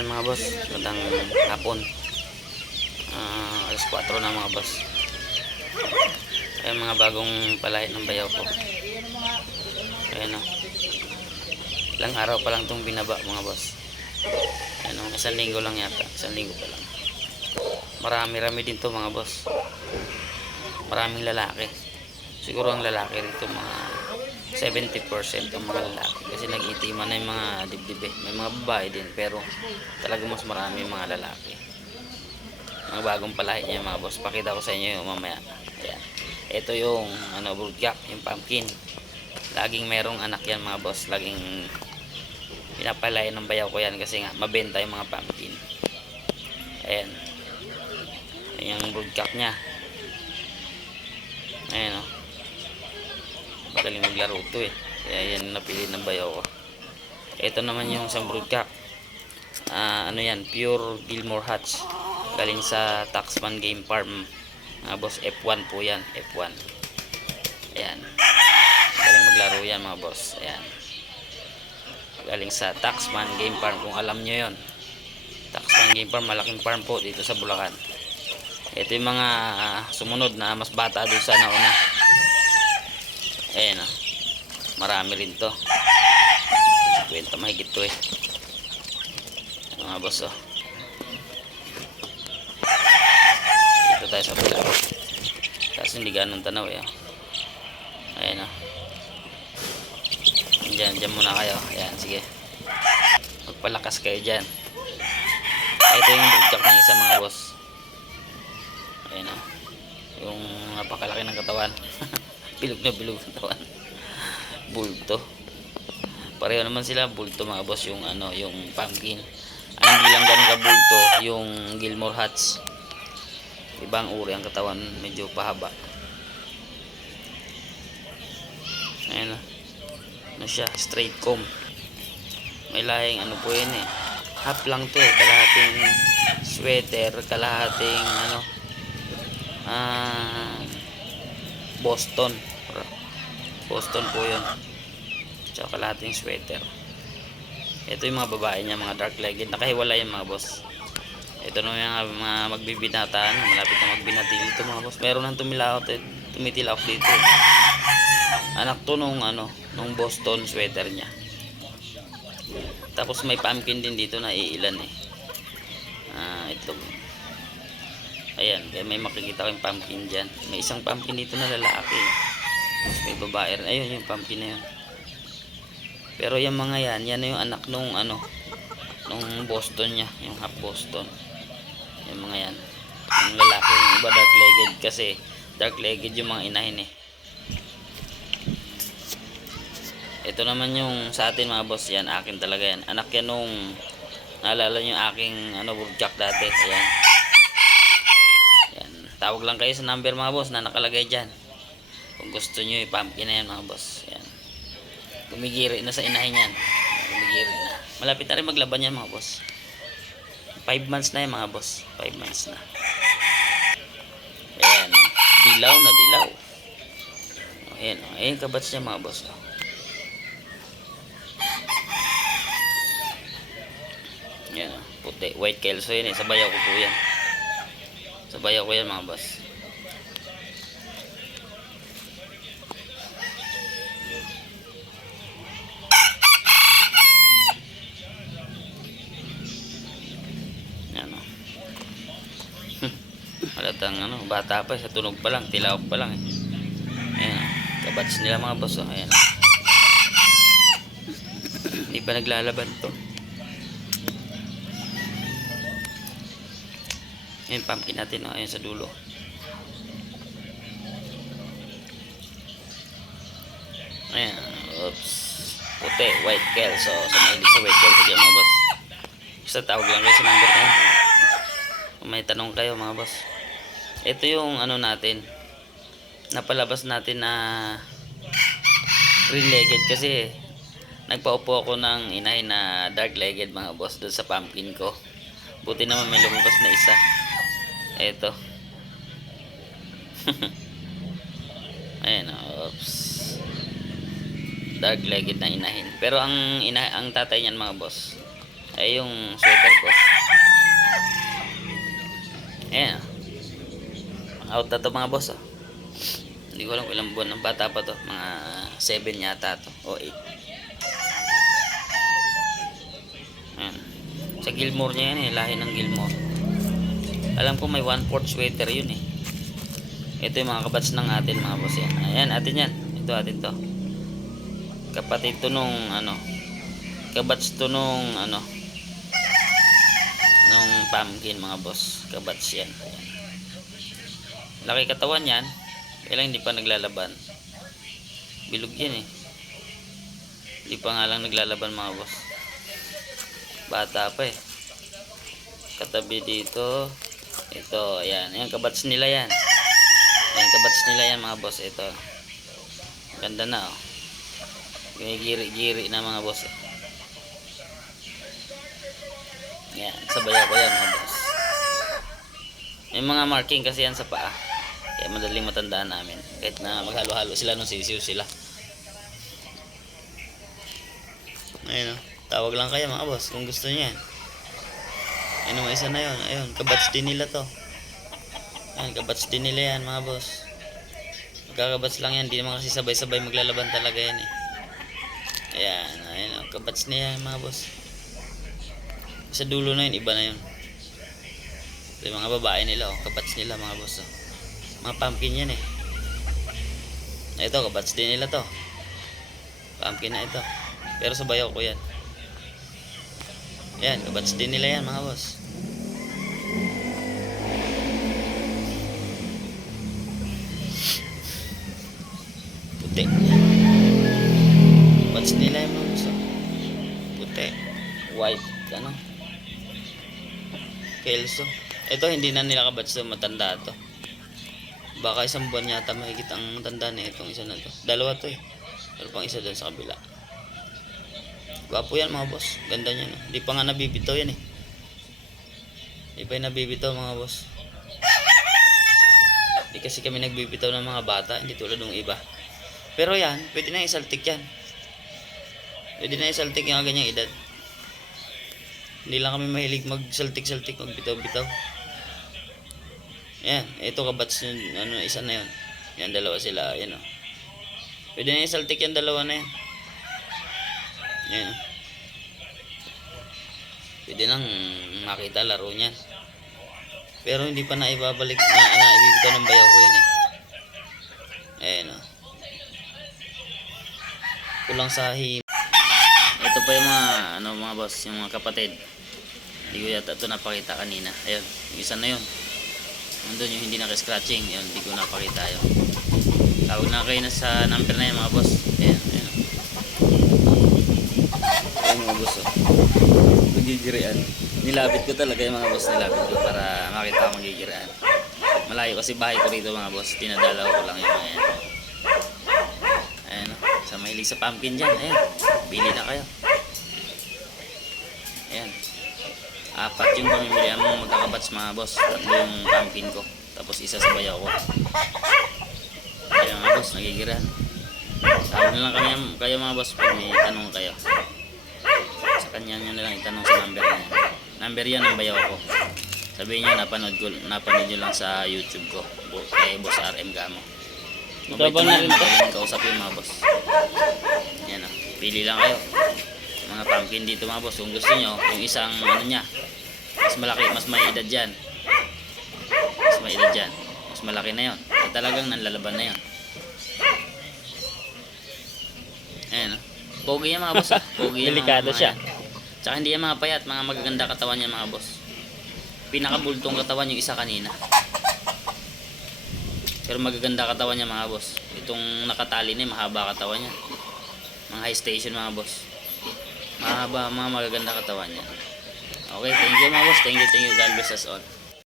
Ayan mga boss, magandang hapon. Alas 4 na mga boss. Ayan mga bagong palahi ng bayaw ko. Ayan o. Ilang araw pa lang itong binaba mga boss. Ayan o, isang linggo lang yata. Isang linggo pa lang. Marami-rami din to mga boss. Maraming lalaki. Siguro ang lalaki rito mga 70% ang mga lalaki. Kasi nag-itiman na yung mga dibdib eh. May mga babae din pero talaga mas marami yung mga lalaki. Mga bagong palahi niya mga boss. Pakita ko sa inyo yung mamaya. Ayan. Ito yung broodcock, yung pumpkin. Laging merong anak yan mga boss. Laging pinapalayan ng bayaw ko yan kasi nga mabenta yung mga pumpkin. Ayan. Ayan yung broodcock nya. Ayan o. Magaling maglaro to eh. Kaya yan napili ng bayaw ko. Ito naman yung isang broodcock. Ano yan, pure Gilmore Hatch. Galing sa Taxman Game Farm. Mga boss, F1 po yan. F1. Ayan. Galing maglaro yan mga boss. Ayan. Galing sa Taxman Game Farm. Kung alam nyo yon. Taxman Game Farm, malaking farm po dito sa Bulacan. Ito yung mga sumunod na mas bata doon sa nauna. Ayan o. Marami rin to. 50 mahigit to eh. Mga boss o. Dito tayo sa bula. Tapos hindi ganun tanaw eh. Ayan o. Diyan muna kayo. Ayan, sige. Magpalakas kayo dyan. Ito yung broodcock ng isa mga boss. Ayan o. Yung napakalaki ng katawan. Bilog na bilog ng katawan. Bulto. Pareho naman sila bulto mga boss. Yung yung pumpkin. Ang hindi lang ganun kabulto yung Gilmore Hatch. Ibang uri ang katawan. Medyo pahaba. Ayan o. Ano siya? Straight comb. May lahing po yun eh. Half lang to eh. Kalahating sweater. Kalahating Boston po yun. Tsaka kalahating sweater. Ito yung mga babae niya, mga dark legged. Nakahiwalay yung mga boss. Ito na yung mga magbibinataan. Malapit na magbinati dito mga boss. Meron nang tumitilak dito. Anak to nung Boston sweater niya. Tapos may pumpkin din dito na iilan eh. Ito. Ayan, kaya may makikita kayong pumpkin dyan. May isang pumpkin dito na lalaki. Tapos may babae rin. Ayun yung pumpkin na yun. Pero yung mga yan na yung anak nung nung Boston niya. Yung half Boston. Yung mga yan. Yung lalaki, yung iba dark legged kasi dark legged yung mga inahin eh. Ito naman yung sa atin mga boss. Yan, akin talaga yan. Anak yan nung naalala nyo yung aking broodcock dati. Ayan. Yan. Tawag lang kayo sa number mga boss na nakalagay dyan. Kung gusto nyo i-pumpkin na yan mga boss. Yan. Gumigiri na sa inahin yan. Gumigiri na. Malapit na rin maglaban yan mga boss. 5 months na yan mga boss. 5 months na. Ayan. Dilaw na dilaw. Ayan. Ayan kabats niya mga boss. Ayan. Puti. White kelso yan eh. Sabayaw ko po yan. Sabayaw ko yan mga boss. Halatang bata pa, sa tunog pa lang, tilawak pa lang eh. Ayan, kabats nila mga boss. Ayan. Hindi pa naglalaban to. Ayan, pumpkin natin. Ayan sa dulo. Ayan, oops. Puti, white kelso. Sa mahilig sa white kelso dyan mga boss. Basta tawag lang kayo sa number na yun. Kung may tanong kayo mga boss. Ito yung natin. Napalabas natin na green legged kasi nagpaupo ako ng inahin na dark legged mga boss doon sa pumpkin ko. Buti naman may lumabas na isa. Ito. Ayan, oops. Dark legged na inahin. Pero ang tatay niyan mga boss Ay yung sweater ko. Ayan. Out na to mga boss. Oh. Hindi ko alam kung ilang buwan ng bata pa to. Mga 7 yata to. O 8. Ayan. Sa Gilmore niya yan eh. Lahi ng Gilmore. Alam ko may 1/4 sweater yun eh. Ito yung mga kabats ng atin mga boss yan. Ayan atin yan. Ito atin to. Kapatid to nung ano. Kabats to nung ano. Nung pumpkin mga boss. Kabats yan. Ayan. Laki katawan yan. Kailang hindi pa naglalaban. Bilog yan eh. Hindi pa nga lang naglalaban mga boss. Bata pa eh. Katabi dito. Ito, ayan. Ayan, kabats nila yan. Ayan, kabats nila yan mga boss. Ito. Ganda na oh. May giri-giri na mga boss eh. Ayan, sabayan ko yan mga boss. May mga marking kasi yan sa paa. Kaya madaling matandaan namin. Kahit na maghalo-halo sila nung sisiw sila. Ayun o. Tawag lang kayo mga boss kung gusto niya. Ayun o, isa na yun. Ayun, kabats din nila to. Ayun, kabats din nila yan mga boss. Magkakabats lang yan. Hindi naman kasi sabay-sabay maglalaban talaga yan eh. Ayan, ayun o. Kabats niya yan mga boss. Sa dulo na yun, iba na yun. Ito yung mga babae nila o. Kabats nila mga boss o. Mga pumpkin yan eh. Ito, kabats din nila to. Pumpkin na ito. Pero sa bayaw ko yan. Yan, kabats din nila yan mga boss. Puti. Kabats nila yan mga boss. Puti. White. Ano? Kelso. Ito hindi na nila kabats to. Matanda to. Baka isang buwan yata mahigit ang tanda na itong isa na to. Dalawa to eh. Pero pang isa doon sa kabila. Gwapo yan mga boss. Ganda niya no. Hindi pa nga nabibitaw yan eh. Hindi pa yung nabibitaw mga boss. Hindi kasi kami nagbibitaw ng mga bata. Hindi tulad ng iba. Pero yan, pwede na isaltik yan. Pwede na isaltik yung ganyang edad. Hindi lang kami mahilig magsaltik-saltik, magbitaw-bitaw. Yan, ito kabats yun, ano, isa na yun. Yan, dalawa sila, yan o. Pwede na isaltik yan, dalawa na yan. Yan o. Pwede nang makita laro niyan. Pero hindi pa na ibabalik, ibibitaw ng bayaw ko yan eh. Ayan o. Kulang sa him. Ito pa yung mga, ano mga boss, yung mga kapatid. Hindi ko yata ito napakita kanina. Ayun, yung isa na yun. Nandun yung hindi naka-scratching. Yun, hindi ko napakita yun. Tawag na kayo na sa number na yun mga boss. Ayan, ayan. Ayan mga boss. Oh. Magigirian. Nilapit ko talaga yung mga boss. Nilapit ko para makita ako magigirian. Malayo kasi bahay ko rito mga boss. Pinadalaw ko lang yung mga yan. Ayan o. Sa mahilig sa pumpkin dyan. Ayan. Pili na kayo. Ayan. 4 yung pamimilihan mong magkakabats mga boss. 3 yung pumpkin ko. Tapos isa sa bayaw ko. Kaya mga boss, nagigiran. Tawag na lang kayo mga boss pag may tanong kayo. Sa kanya nyo na lang itanong sa number na yan. Number yan ng bayaw ko. Sabihin nyo, napanood nyo lang sa YouTube ko. Kay Boss RM Gamo. Mabait naman rin kausap yung mga boss. Yan o. Pili lang kayo. Mga pumpkin dito mga boss. Kung gusto nyo, yung isang ano nya, mas malaki, mas may edad dyan. Mas may edad dyan. Mas malaki na yun. At talagang nanlalaban na yun. Ayan o. Pogi yan mga boss. Pogi yan. Delikado siya. Tsaka hindi yan mga payat. Mga magaganda katawan yan mga boss. Pinakabultong katawan yung isa kanina. Pero magaganda katawan niya mga boss. Itong nakatali na mahaba katawan niya. Mga high station mga boss. Mahaba, mga magaganda katawan niya. Okay, thank you mga boss. Thank you. God bless us all.